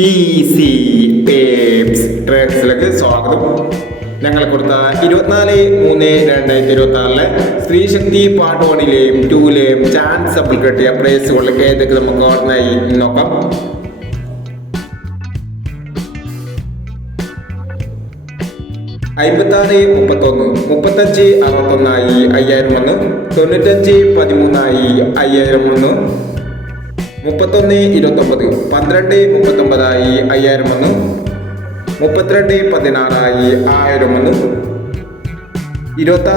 Easy tapes ട്രേഡ്സിലേക്ക് സ്വാഗതം. ഞങ്ങൾ കൊടുത്ത 24/3/2026 സ്ത്രീശക്തി പാർട്ട് 1ലെയും 2ലെയും ചാൻസ് സബിൾ കിട്ടിയ പ്രൈസുകളിലേക്ക് ഏതൊക്കെ നമുക്ക് ഓർമ്മയായി നോക്കാം. 56-31, 35-61 5001, 95-13 5001, 31-29, 12-39 5001, 32-16 1001,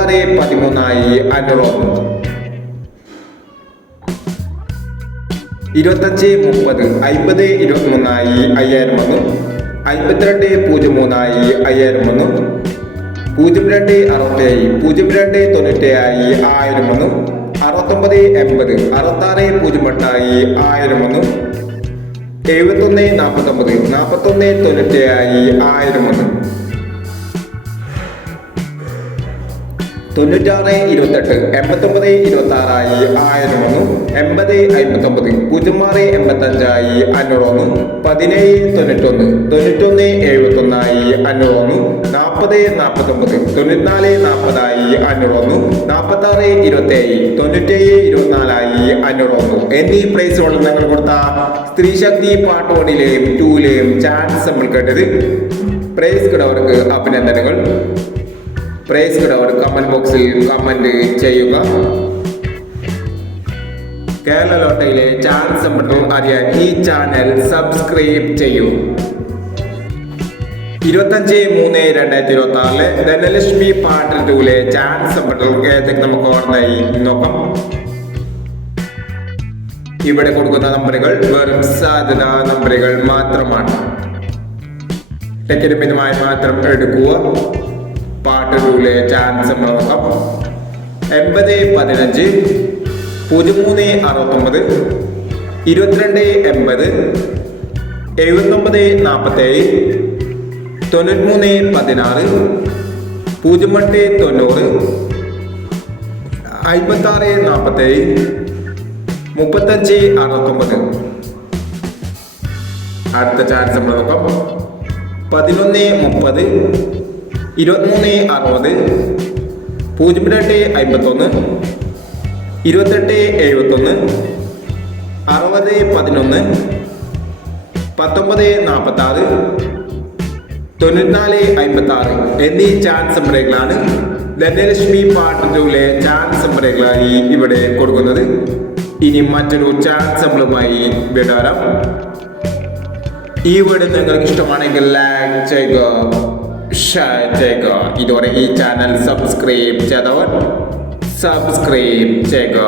26-13 500, 25-30 50-23 5001, 52-03 5001, 02-67 02-97 1001, 69-80 66-08 1001, 71-49 41-97 1001, 96-28 89-26 1001, 80-59 06-85 501, 17-91 91-71 501, 40-49 94-40 501, 46-27 97-24 501 എന്നീ പ്രൈസുകൾ ഞങ്ങൾ കൊടുത്ത സ്ത്രീശക്തി പാർട്ട് 1ലെയും 2ലെയും ചാൻസ് നമ്മൾ കേട്ടത്. പ്രൈസ് കിടവർക്ക് അഭിനന്ദനങ്ങൾ. പ്രൈസ് കിടവർ കമന്റ് ബോക്സിൽ കമന്റ് ചെയ്യുക. കേരള ലോട്ടറിയിലെ ചാൻസ് നമ്പർ അറിയാൻ ഈ ചാനൽ സബ്സ്ക്രൈബ് ചെയ്യൂ. 25-3-2026 ധനലക്ഷ്മി പാർട്ട് 2ലെ ചാൻസ് നമ്പർ ഏതൊക്കെ നമുക്ക് ഓർമ്മയായി നോക്കാം. ഇവിടെ കൊടുക്കുന്ന നമ്പറുകൾ വെറും സാധ്യതാ നമ്പറുകൾ മാത്രമാണ്. ടിക്കറ്റ് മിതമായി മാത്രം എടുക്കുക. പാർട്ട് 2ലെ ചാൻസ് നമ്മൾ നോക്കാം. 80-15 03-69 22-80 79-47 93-16 08-90 56-47 35-69. അടുത്ത ചാൻസ് നമ്മൾ നോക്കാം. 11-30 23-60 02-51 28-71 60-11 19-46 94-56 എന്നീ ചാൻസ് നമ്പറുകളാണ് ധനലക്ഷ്മി പാർട്ട് 2ലെ ചാൻസ് നമ്പറുകളായി ഇവിടെ കൊടുക്കുന്നത്. ഇനി മറ്റൊരു ചാൻസ് നമ്പറുമായി വിടാം. ഈ വീഡിയോ നിങ്ങൾക്ക് ഇഷ്ടമാണെങ്കിൽ ലൈക്ക് ചെയ്യുക, ഷെയർ ചെയ്യുക. ഇതോടെ ഈ ചാനൽ സബ്സ്ക്രൈബ് ചെയ്തവർ സബ്സ്ക്രൈബ് ചെയ്യുക.